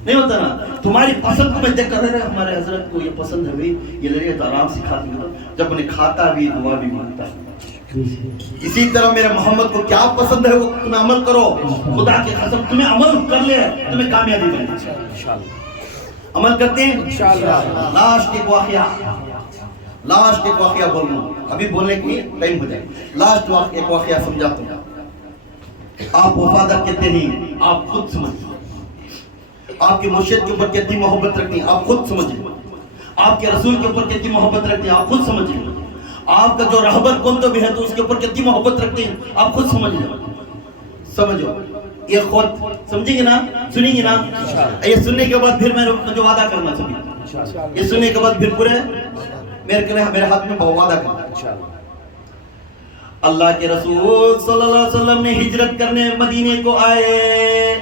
نہیں ہوتا نا، تمہاری پسند کو میں دیکھ کر رہے ہمارے حضرت کو یہ پسند ہے بھئی یہ لے لے تو آرام سے کھاتی ہوں، جب انہیں کھاتا بھی دعا بھی مانگتا ہے۔ اسی طرح میرے محمد کو کیا پسند ہے وہ تمہیں عمل کرو، خدا کی قسم تمہیں عمل کر لے تمہیں کامیابی ملے، عمل کرتے ہیں انشاءاللہ۔ لاسٹ ایک واقعہ بولنا، ابھی بولنے کی ٹائم ہو جائے، لاسٹ ایک واقعہ سمجھاتا ہوں۔ آپ وفادار کہتے ہیں آپ خود سمجھیں، آپ کے مرشد کے اوپر کتنی محبت رکھنی آپ خود سمجھیں، آپ کے رسول کے اوپر کتنی محبت رکھتے ہیں آپ خود سمجھیں، آپ کا جو رہبر کون تو بھی ہے تو اس کے اوپر کتنی محبت رکھتے ہیں آپ خود سمجھیں، سمجھو یہ خود سمجھیں گے نا، سنیں گے نا، یہ سننے کے بعد پھر میں جو وعدہ کرنا چاہیے، یہ سننے کے بعد پھر پورے میرے ہاتھ میں وعدہ کرنا۔ اللہ کے رسول صلی اللہ علیہ وسلم نے ہجرت کرنے مدینے کو آئے،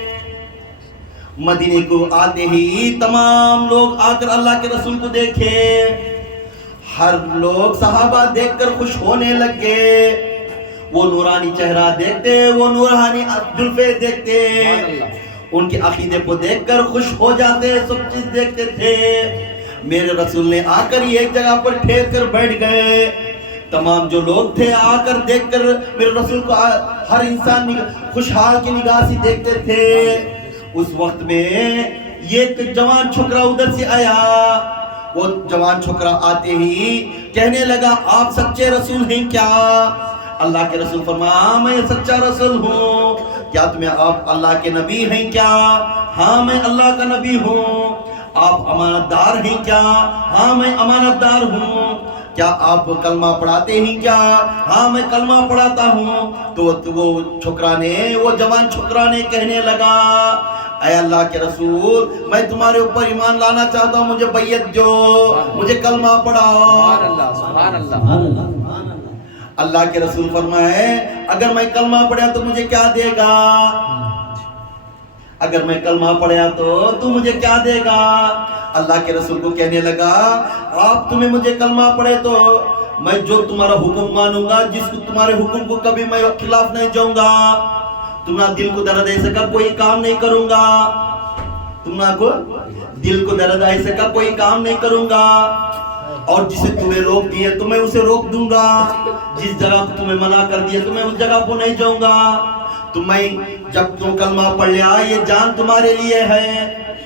مدینے کو آتے ہی تمام لوگ آ کر اللہ کے رسول کو دیکھے، ہر لوگ صحابہ دیکھ کر خوش ہونے لگے، وہ نورانی چہرہ دیکھتے، وہ نورانی زلفیں دیکھتے، ان کے عقیدے کو دیکھ کر خوش ہو جاتے، سب چیز دیکھتے تھے۔ میرے رسول نے آ کر ایک جگہ پر ٹھہر کر بیٹھ گئے، تمام جو لوگ تھے آ کر دیکھ کر میرے رسول کو ہر انسان خوشحال کی نگاہ سے دیکھتے تھے۔ اس وقت میں ایک جوان چھوکرا ادھر سے آیا، وہ جوان چھوکرا آتے ہی کہنے لگا آپ سچے رسول ہیں کیا؟ اللہ کے رسول فرمایا میں سچا رسول ہوں، کیا تمہیں آپ اللہ کے نبی ہیں کیا؟ ہاں میں اللہ کا نبی ہوں۔ آپ امانت دار ہیں کیا؟ ہاں میں امانت دار ہوں۔ کیا آپ کلمہ پڑھاتے ہیں کیا؟ ہاں میں کلمہ پڑھاتا ہوں۔ تو وہ چھوکرا نے، وہ جوان چھوکرا نے کہنے لگا اے اللہ کے رسول میں تمہارے اوپر ایمان لانا چاہتا ہوں، مجھے بیعت جو، مجھے کلمہ پڑھاؤ۔ سبحان اللہ۔ اللہ کے رسول فرمائے اگر میں کلمہ پڑھا تو مجھے کیا دے گا؟ اگر میں کلمہ پڑھا تو مجھے کیا دے گا؟ اللہ کے رسول کو کہنے لگا آپ تمہیں مجھے کلمہ پڑھے تو میں جو تمہارا حکم مانوں گا، جس کو تمہارے حکم کو کبھی میں خلاف نہیں جاؤں گا، تمہارا دل کو درد ایسے کا کوئی کام نہیں کروں گا، تمہارا کو دل کو درد ایسے کا کوئی کام نہیں کروں گا، اور جسے تمہیں روک دیا تو میں اسے روک دوں گا، جس جگہ تمہیں منع کر دیا تو میں اس جگہ کو نہیں جاؤں گا، تو میں جب تم کلمہ پڑھ لیا یہ جان تمہارے لیے ہے،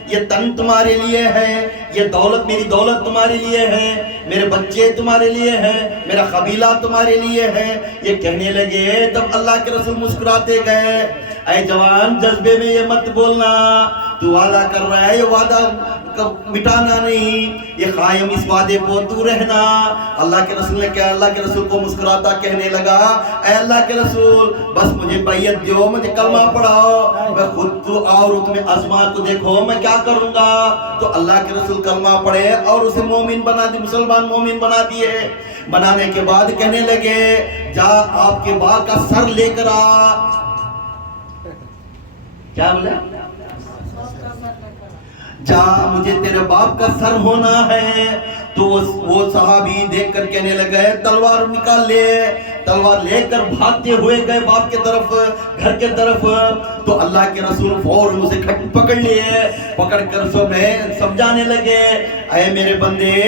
یہ تن تمہارے لیے ہے، یہ دولت میری دولت تمہارے لیے ہے، میرے بچے تمہارے لیے ہیں، میرا قبیلہ تمہارے لیے ہے، یہ کہنے لگے تب اللہ کے رسول مسکراتے گئے۔ اے جوان جذبے میں یہ مت بولنا، تو وعدہ کر رہا ہے، یہ وعدہ مٹانا نہیں، یہ قائم اس وعدے کو تو رہنا۔ اللہ کے رسول نے کہا، اللہ کے رسول کو مسکراتا کہنے لگا، اے اللہ کے رسول بس مجھے بیعت دیو، مجھے کلمہ پڑھاؤ، میں خود تو اور تمہیں آزما کو دیکھو میں کیا کروں گا۔ تو اللہ کے رسول کلمہ پڑھے اور اسے مومن بنا دی، مسلمان مومن بنا دیے۔ بنانے کے بعد کہنے لگے جا آپ کے باپ کا سر لے کر آ۔ کیا بولا؟ جا مجھے تیرے باپ کا سر ہونا ہے۔ تو وہ صحابی دیکھ کر کہنے لگے تلوار نکال لے، تلوار لے کر بھاگتے ہوئے گئے باپ کے طرف، گھر کے طرف۔ تو اللہ کے رسول فوراً اسے پکڑ لیے، پکڑ کر سمجھانے لگے، اے میرے بندے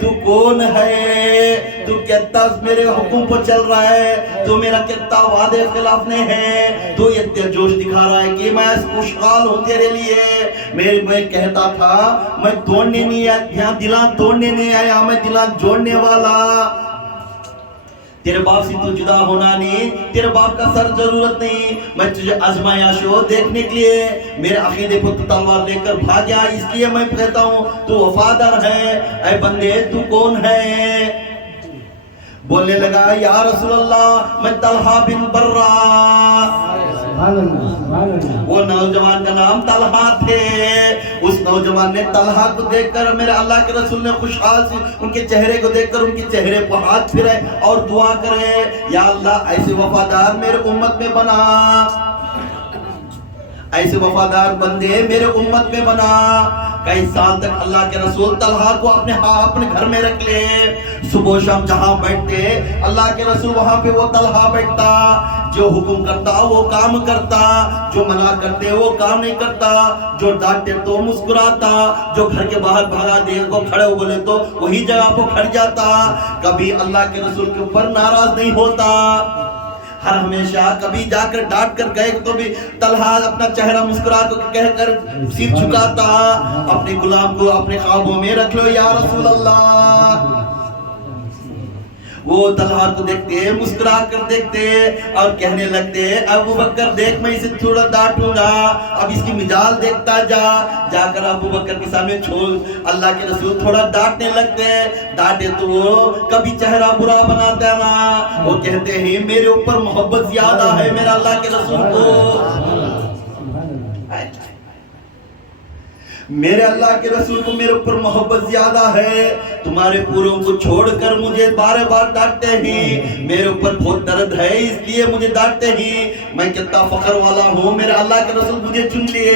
تو کون ہے، تو کہتا میرے حکم پر چل رہا ہے، تو میرا کہتا وعدے خلاف نہیں ہے، تو یہ دل جوش دکھا رہا ہے کہ میں خوشحال ہوں تیرے لیے۔ میں کہتا تھا میں توڑنے نہیں آیا، یہاں دلان توڑنے نہیں آیا، میں دلان جوڑنے والا۔ تیرے باپ سے تو جدا ہونا نہیں، تیرے باپ کا سر ضرورت نہیں، میں تجھے آزمایا شو دیکھنے کے لیے، میرے عقیدے پر تو تلوار لے کر بھاگیا، اس لیے میں کہتا ہوں تو وفادار ہے۔ اے بندے تو کون ہے؟ بولنے لگا یا رسول اللہ میں طلحہ بن برہ۔ وہ نوجوان کا نام طلحہ تھے۔ اس نوجوان نے طلحہ کو دیکھ کر میرے اللہ کے رسول نے خوشحال سے ان کے چہرے کو دیکھ کر ان کے چہرے پر ہاتھ پھرے اور دعا کرے، یا اللہ ایسے وفادار میرے امت میں بنا، ایسے وفادار بندے میرے امت میں بنا۔ کئی سال تک اللہ کے رسول طلحہ کو اپنے گھر میں رکھ لے، صبح و شام جہاں بیٹھتے اللہ کے رسول وہاں پہ وہ طلحہ بیٹھتا، جو حکم کرتا وہ کام کرتا، جو منع کرتے وہ کام نہیں کرتا، جو ڈانٹتے تو مسکراتا، جو گھر کے باہر بھگا دے کو کھڑے ہو بولے تو وہی جگہ پہ کھڑ جاتا، کبھی اللہ کے رسول کے اوپر ناراض نہیں ہوتا۔ ہر ہمیشہ کبھی جا کر ڈانٹ کر گئے تو بھی طلحہ اپنا چہرہ مسکرا کو کہہ کر سر جھکاتا، اپنے غلام کو اپنے خوابوں میں رکھ لو یا رسول اللہ۔ وہ طلحہ کو دیکھتے مسکرا کر دیکھتے اور کہنے لگتے ابو بکر دیکھ میں اسے تھوڑا ڈانٹوں گا، اب اس کی مجال دیکھتا جا کر ابو بکر کے سامنے چھوڑ اللہ کے رسول تھوڑا ڈانٹنے لگتے، ڈانٹے تو وہ کبھی چہرہ برا بناتا نا، وہ کہتے ہیں میرے اوپر محبت زیادہ ہے میرا اللہ کے رسول کو، میرے اللہ کے رسول کو میرے اوپر محبت زیادہ ہے، تمہارے پوروں کو چھوڑ کر مجھے بار بار ڈانٹتے ہیں، میرے اوپر بہت درد ہے اس لیے مجھے ڈانٹتے ہیں، میں کتنا فخر والا ہوں میرے اللہ کے رسول مجھے چن لیے۔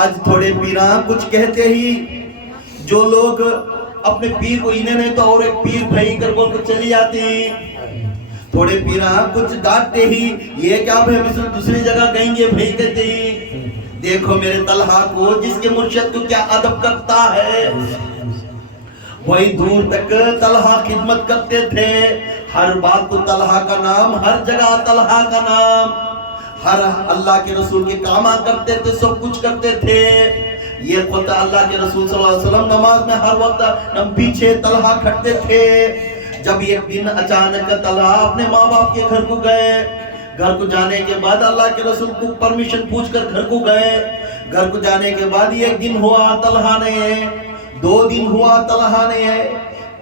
آج تھوڑے پیراں کچھ کہتے ہی، جو لوگ اپنے پیر کو انہیں نہیں تو اور ایک پیر بھائی کر بول کر چلی جاتی ہیں، تھوڑے پیراں کچھ ڈانٹتے ہی، یہ کیا بھائی ہم دوسری جگہ کہیں گے بھائی کہتے ہی، دیکھو میرے طلحہ کو جس کے مرشد کو کیا ادب کرتا ہے، وہی دور تک طلحہ خدمت کرتے تھے، ہر بات کو طلحہ کا نام، ہر جگہ طلحہ کا نام، ہر اللہ کے رسول کے کام کرتے تھے، سب کچھ کرتے تھے۔ یہ پتہ اللہ کے رسول صلی اللہ علیہ وسلم نماز میں ہر وقت پیچھے طلحہ کھڑتے تھے۔ جب ایک دن اچانک طلحہ اپنے ماں باپ کے گھر کو گئے، گھر کو جانے کے بعد اللہ کے رسول کو پرمیشن پوچھ کر گھر کو گئے، گھر کو جانے کے بعد ایک دن ہوا طلحہ نہیں ہے، 2 دن ہوا طلحہ نہیں ہے،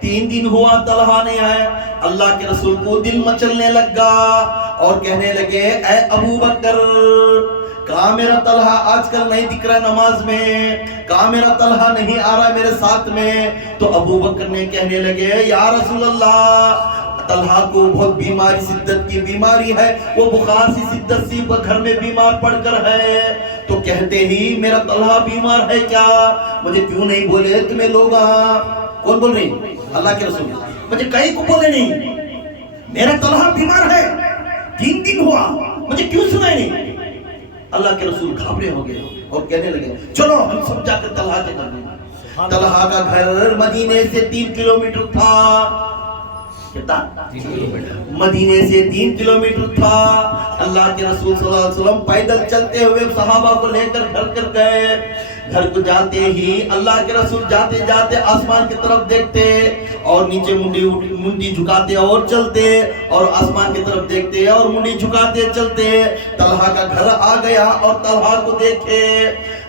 3 دن ہوا طلحہ نہیں ہے، اللہ کے رسول کو دل مچلنے لگا اور کہنے لگے اے ابو بکر کہاں میرا طلحہ آج کل نہیں دکھ رہا نماز میں، کہاں میرا طلحہ نہیں آ رہا میرے ساتھ میں۔ تو ابو بکر نے کہنے لگے یا رسول اللہ طلحہ کو بہت بیماری، شدت کی بیماری ہے، وہ بخار سی شدت سی گھر میں بیمار پڑ کر ہے۔ تو کہتے ہی میرا طلحہ بیمار ہے کیا، مجھے کیوں نہیں بولے تمہیں لوگ؟ کون بول رہے؟ اللہ کے رسول، مجھے کہیں کو بولے نہیں میرا طلحہ بیمار ہے، 3 دن ہوا، مجھے کیوں سنائے نہیں؟ اللہ کے رسول گھبرے ہو گئے اور کہنے لگے چلو ہم سب جا کر طلحہ کے گھر میں۔ طلحہ کا گھر مدینے سے 3 کلومیٹر تھا، کتنا مدینے سے 3 کلومیٹر تھا. اللہ کے رسول صلی اللہ علیہ وسلم پیدل چلتے ہوئے صحابہ کو لے کر گھر گئے. گھر کو جاتے ہی اللہ کے رسول جاتے جاتے آسمان کی طرف دیکھتے اور نیچے منڈی جھکاتے اور چلتے, اور آسمان کی طرف دیکھتے اور منڈی جھکاتے چلتے. طلحہ کا گھر آ گیا اور طلحہ کو دیکھے.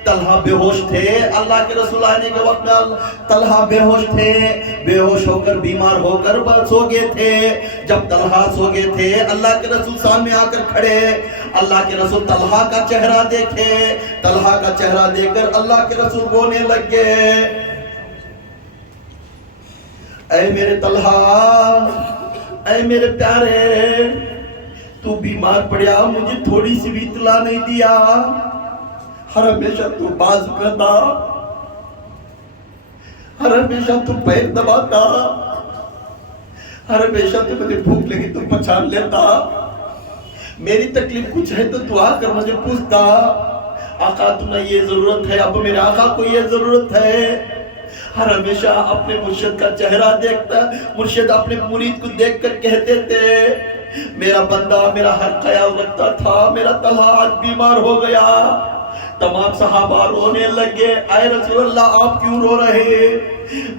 طلحہ بے ہوش تھے. اللہ کے رسول آنے کے وقت میں طلحہ بے ہوش تھے, بے ہوش ہو کر بیمار ہو کر سو گئے تھے. جب طلحہ سو گئے تھے اللہ کے رسول سامنے آ کر کھڑے. اللہ کے رسول طلحہ کا چہرہ دیکھے. طلحہ کا چہرہ دیکھ کر اللہ کے رسول رونے لگ گئے. اے میرے طلحہ, اے میرے پیارے, تو بیمار پڑیا, مجھے تھوڑی سی بھی اطلاع نہیں دیا. ہر ہمیشہ تو باز کرتا, ہر ہمیشہ تو پیر دباتا, ہر ہمیشہ تو مجھے بھوک لگی تو پہچان لیتا. میری تکلیف کچھ ہے تو دعا کر مجھے پوچھتا. آقا تمہیں یہ ضرورت ہے, اب میرے آقا کو یہ ضرورت ہے. ہر ہمیشہ اپنے مرشد کا چہرہ دیکھتا. مرشد اپنے مرید کو دیکھ کر کہتے تھے میرا بندہ میرا ہر خیال رکھتا تھا, میرا طلحہ آج بیمار ہو گیا. تمام صحابہ رونے لگے. اے رسول اللہ آپ کیوں رو رہے؟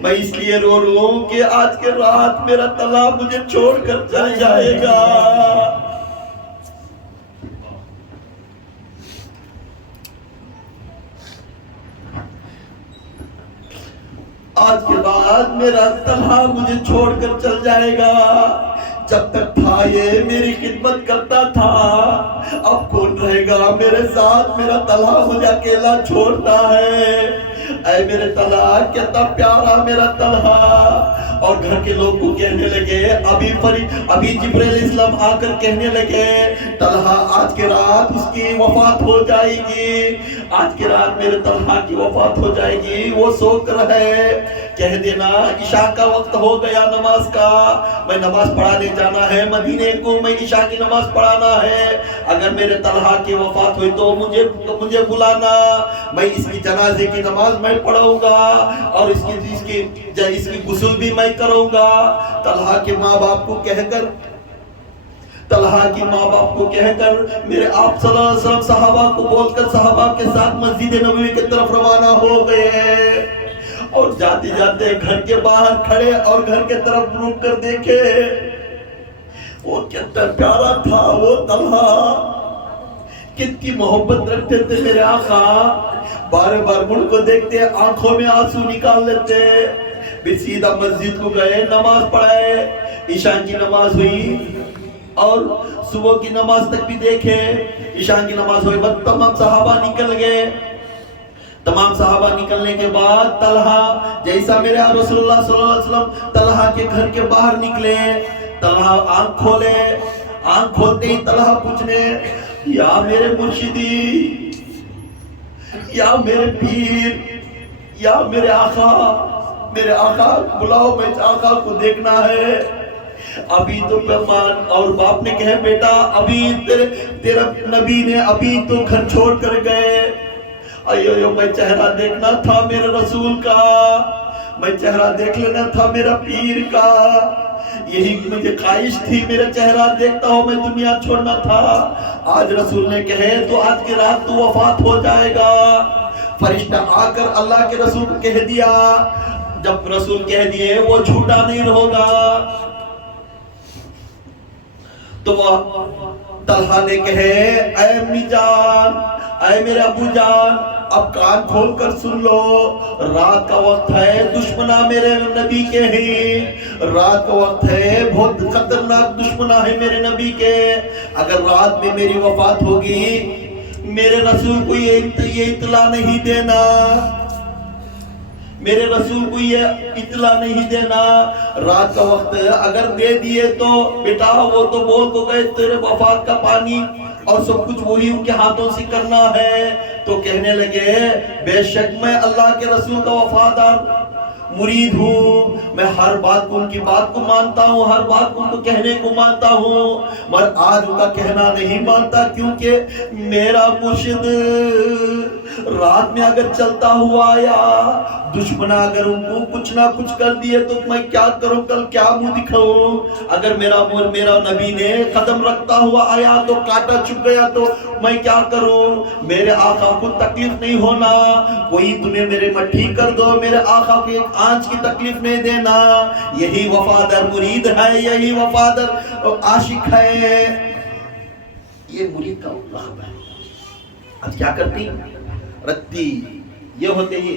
میں اس لیے رو رہا ہوں کہ آج کے رات میرا طلحہ مجھے چھوڑ کر چل جائے گا. آج کے بعد میرا طلحہ مجھے چھوڑ کر چل جائے گا. جب تک تھا یہ میری خدمت کرتا تھا, اب کون رہے گا میرے ساتھ؟ میرا طلحہ مجھے اکیلا چھوڑتا ہے. اے میرے طلحہ, کتنا پیارا میرا طلحہ. اور گھر کے لوگ کو کہنے لگے, ابھی جبرائیل علیہ السلام آ کر کہنے لگے طلحہ آج کے رات اس کی وفات ہو جائے گی, آج کی رات میرے طلحہ کی وفات ہو جائے گی, وہ سو کر ہے. کہہ دینا عشاء کا وقت ہو گیا نماز کا, میں نماز پڑھانے جانا ہے مدینے کو, میں عشاء کی نماز پڑھانا ہے. اگر میرے طلحہ کی وفات ہوئی تو مجھے بلانا, میں اس کی جنازے کی نماز میں پڑھوں گا اور اس کی غسل بھی میں کروں گا. طلحہ کے ماں باپ کو کہہ کر میرے آپ صلی اللہ علیہ وسلم صحابہ کو بول کر صحابہ کے ساتھ مسجد نبوی کی طرف روانہ ہو گئے. اور جاتے جاتے گھر کے باہر کھڑے اور گھر کے طرف رک کر دیکھے, وہ کتنا پیارا تھا وہ طلحہ, کتنی محبت رکھتے تھے میرے آقا. بار بار مڑ کو دیکھتے, آنکھوں میں آنسو نکال لیتے. پھر سیدھا مسجد کو گئے, نماز پڑھائے. عشاء کی نماز ہوئی اور صبح کی نماز تک بھی دیکھے. عشاء کی نماز ہوئی بعد تمام صحابہ نکل گئے. تمام صحابہ نکلنے کے بعد طلحہ جیسا میرے رسول اللہ صلی اللہ علیہ وسلم طلحہ کے گھر کے باہر نکلے. طلحہ آنکھ کھولے, آنکھ کھولتے ہی طلحہ پوچھنے یا میرے مرشدی, یا میرے پیر, یا میرے آقا بلاؤ, میں آقا کو دیکھنا ہے. ابھی تو مہمان اور باپ نے کہے بیٹا ابھی تیرا نبی نے ابھی تو گھر چھوڑ کر گئے. ایو میں چہرہ دیکھنا تھا میرے رسول کا, میں چہرہ دیکھ لینا تھا میرا پیر کا, یہی مجھے خواہش تھی میرا چہرہ دیکھتا ہوں میں دنیا چھوڑنا تھا. آج رسول نے کہے تو آج کی رات تو وفات ہو جائے گا. فرشتہ آ کر اللہ کے رسول کو کہہ دیا. جب رسول کہہ دیے وہ جھوٹا نہیں ہوگا. تو وہ طلحہ نے کہے اے امی جان, اے میرے ابو جان, اب کان کھول کر سن لو, رات کا وقت ہے, دشمنا میرے نبی کے ہیں, رات کا وقت ہے, بہت خطرناک دشمنا ہے میرے نبی کے. اگر رات میں میری وفات ہوگی میرے رسول کو یہ اطلاع نہیں دینا, میرے رسول کو یہ اطلاع نہیں دینا. رات کا وقت اگر دے دیے تو بیٹا وہ تو بول تو گئے تیرے وفات کا پانی اور سب کچھ وہی ان کے ہاتھوں سے کرنا ہے. تو کہنے لگے بے شک میں اللہ کے رسول کا وفادار, مرید ہوں، میں ہر بات کو ان کی بات کو مانتا ہوں، ہر بات کو ان کو کہنے کو مانتا ہوں، مگر آج ان کا کہنا نہیں مانتا، کیونکہ میرا مرشد رات میں اگر چلتا ہوا آیا، دشمنہ اگر ان کو کچھ نہ کچھ کر دیے تو میں کیا کروں، کل کیا منہ دکھاؤں؟ اگر میرا نبی نے قدم رکھتا ہوا آیا تو کاٹا چپ گیا تو میں کیا کروں؟ میرے آقا کو تکلیف نہیں ہونا، کوئی تمہیں میرے مٹھی کر دو، میرے آقا کو ایک آنچ کی تکلیف نہیں دینا۔ یہی وفادار مرید ہے، یہی وفادار عاشق ہے، یہ مرید کا لقب ہے۔ آج کیا کرتی رتی یہ ہوتے ہی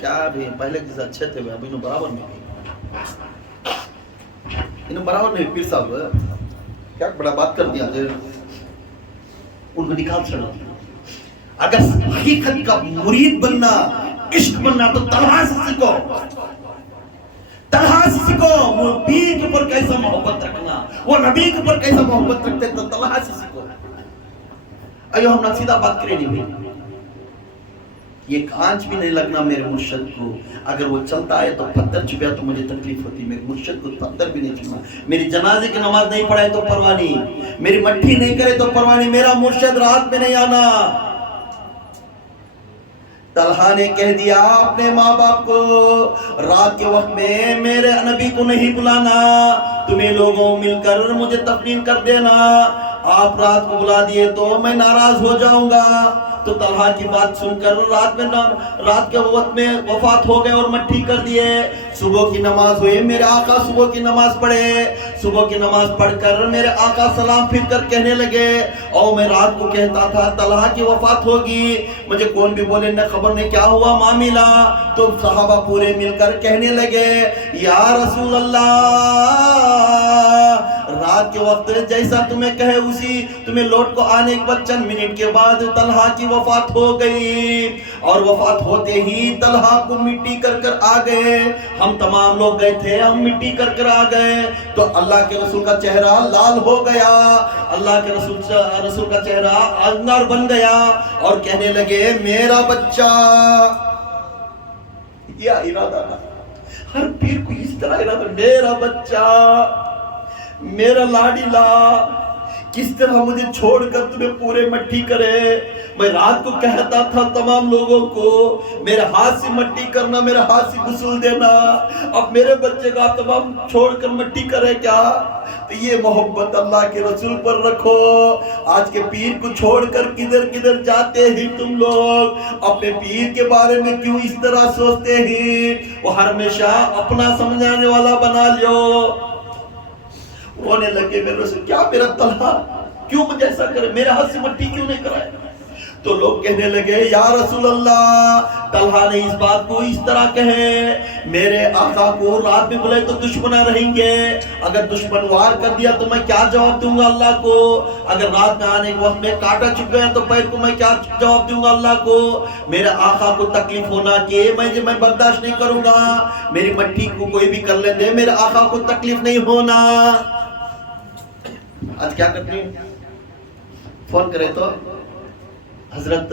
کیا بھی پہلے جیسے اچھے تھے ابھی انہوں برابر میں انہوں برابر میں پیر صاحب کیا بڑا بات کر دیا ان کو نکال چھڑا۔ اگر حقیقت کا مرید بننا، عشق بننا تو طلحہ سے سیکھو، طلحہ سے سیکھو، وہ پیر کے اوپر کیسا محبت رکھنا، وہ نبی کے اوپر کیسا محبت رکھتے تو طلحہ سے سیکھو۔ ایو ہم نہ سیدھا بات کرے نہیں ہوئی، یہ کانچ بھی نہیں لگنا میرے مرشد کو، اگر وہ چلتا ہے تو پتھر چھپیا تو مجھے تکلیف ہوتی، میرے مرشد کو پتھر بھی نہیں چھپنا، میری جنازے کی نماز نہیں پڑھائے تو پرواہ نہیں، میری مٹھی نہیں کرے تو پرواہ نہیں، میرا مرشد رات میں نہیں آنا۔ طلحہ نے کہہ دیا اپنے ماں باپ کو، رات کے وقت میں میرے نبی کو نہیں بلانا، تمہیں لوگوں مل کر مجھے تفریح کر دینا، آپ رات کو بلا دیے تو میں ناراض ہو جاؤں گا۔ تو طلحہ کی بات سن کر رات کے وقت میں وفات ہو گئے اور مٹھی کر دیے۔ صبح کی نماز ہوئی، میرے آقا صبح کی نماز پڑھے، صبح کی نماز پڑھ کر میرے آقا سلام پھر کر کہنے لگے، اور میں رات کو کہتا تھا طلحہ کی وفات ہوگی، مجھے کون بھی بولے نہ خبر نہیں کیا ہوا معاملہ، تو صحابہ پورے مل کر کہنے لگے یا رسول اللہ، رات کے وقت جیسا تمہیں کہے اسی تمہیں لوٹ کو آنے کے بعد چند منٹ کے بعد طلحہ کی وفات ہو گئی، اور وفات ہوتے ہی طلحہ کو مٹی کر کر آ گئے، ہم تمام لوگ گئے تھے، ہم مٹی کر کر آ گئے، تو اللہ کے رسول کا چہرہ لال ہو گیا، اللہ کے رسول کا چہرہ انگار بن گیا، اور کہنے لگے میرا بچہ، یہ ارادہ تھا ہر پیر کو اس طرح ارادہ، میرا بچہ، میرا لاڈیلا، کس طرح مجھے چھوڑ کر تمہیں پورے مٹی کرے۔ میں رات کو کہتا تھا تمام لوگوں کو میرے ہاتھ سے مٹی کرنا، میرے ہاتھ سے غسل دینا، اب میرے بچے کا تمام چھوڑ کر مٹی کرے کیا؟ تو یہ محبت اللہ کے رسول پر رکھو۔ آج کے پیر کو چھوڑ کر کدھر کدھر جاتے ہیں تم لوگ، اپنے پیر کے بارے میں کیوں اس طرح سوچتے ہیں؟ وہ ہمیشہ اپنا سمجھانے والا بنا لیو۔ رونے لگے میرے رسول، کیا میرا طلحہ کیوں مجھے ایسا کرے، میرے ہاتھ سے مٹی کیوں نہیں کرائے؟ تو لوگ کہنے لگے یا رسول اللہ، طلحہ نے اس بات کو اس طرح کہے، میرے آقا کو رات میں بلائے تو دشمنہ رہیں گے، اگر دشمن وار کر دیا تو میں کیا جواب دوں گا اللہ کو؟ اگر رات میں آنے کے وقت میں کاٹا چپ گیا تو پیر کو میں کیا جواب دوں گا اللہ کو؟ میرے آقا کو تکلیف ہونا کہ میں برداشت نہیں کروں گا، میری مٹی کو کوئی بھی کر لیں دے، میرے آقا کو تکلیف نہیں ہونا۔ آج کیا کرتے ہیں؟ فون کرے تو حضرت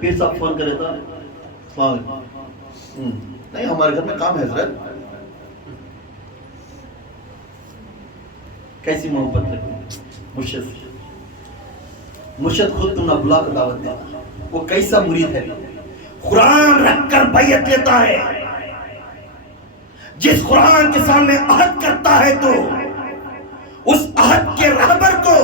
پیر صاحب فون کرے تو السلام علیکم، نہیں ہمارے گھر میں کام ہے حضرت، کیسی محبت رکھو؟ مرشد خود تم نہ بلا کر دعوت دے، وہ کیسا مرید ہے، قرآن رکھ کر بیعت لیتا ہے، جس قرآن کے سامنے عہد کرتا ہے تو اس عہد کے رہبر کو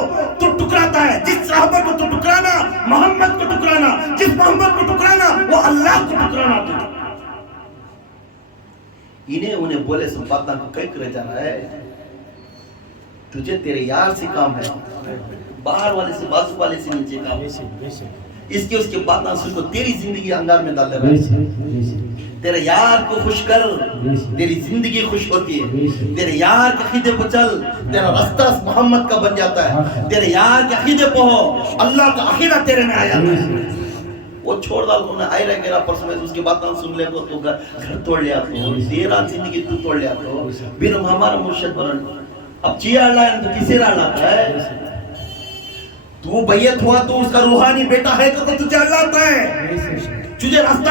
تو ٹکراتا ہے، جس رہبر کو تو ٹکرانا محمد کو ٹکرانا، جس محمد کو ٹکرانا وہ اللہ کو ٹکرانا۔ تو انہیں بولے سے باتاں کو کئی کرے جا رہا ہے، تجھے تیرے یار سے کام ہے، باہر والے سے بازو والے سے نیچے کام ہے، اس کے باتاں سن کو تیری زندگی انگار میں ڈال رہا ہے، تیرے یار کو خوش کر تیری زندگی خوش ہوتی ہے، تیرے یار کے عقیدے پہ چل تیرا رستہ محمد کا بن جاتا ہے، تیرے یار کے عقیدے پہ ہو اللہ کا عقیدہ تیرے میں آ جاتا ہے۔ وہ چھوڑ دا انہوں نے آئے رہ گیا پرسوں میں اس کے باتاں سن لے کو تو گھر توڑ لیا تو تیرا زندگی تو توڑ لیا تو پھر ہمارا مرشد بنن اب چیا اللہ ہے تو کسے رہا ہے؟ تو بیعت ہوا تو اس کا روحانی بیٹا ہے تو تجھے اللہ آتا ہے، تجھے راستہ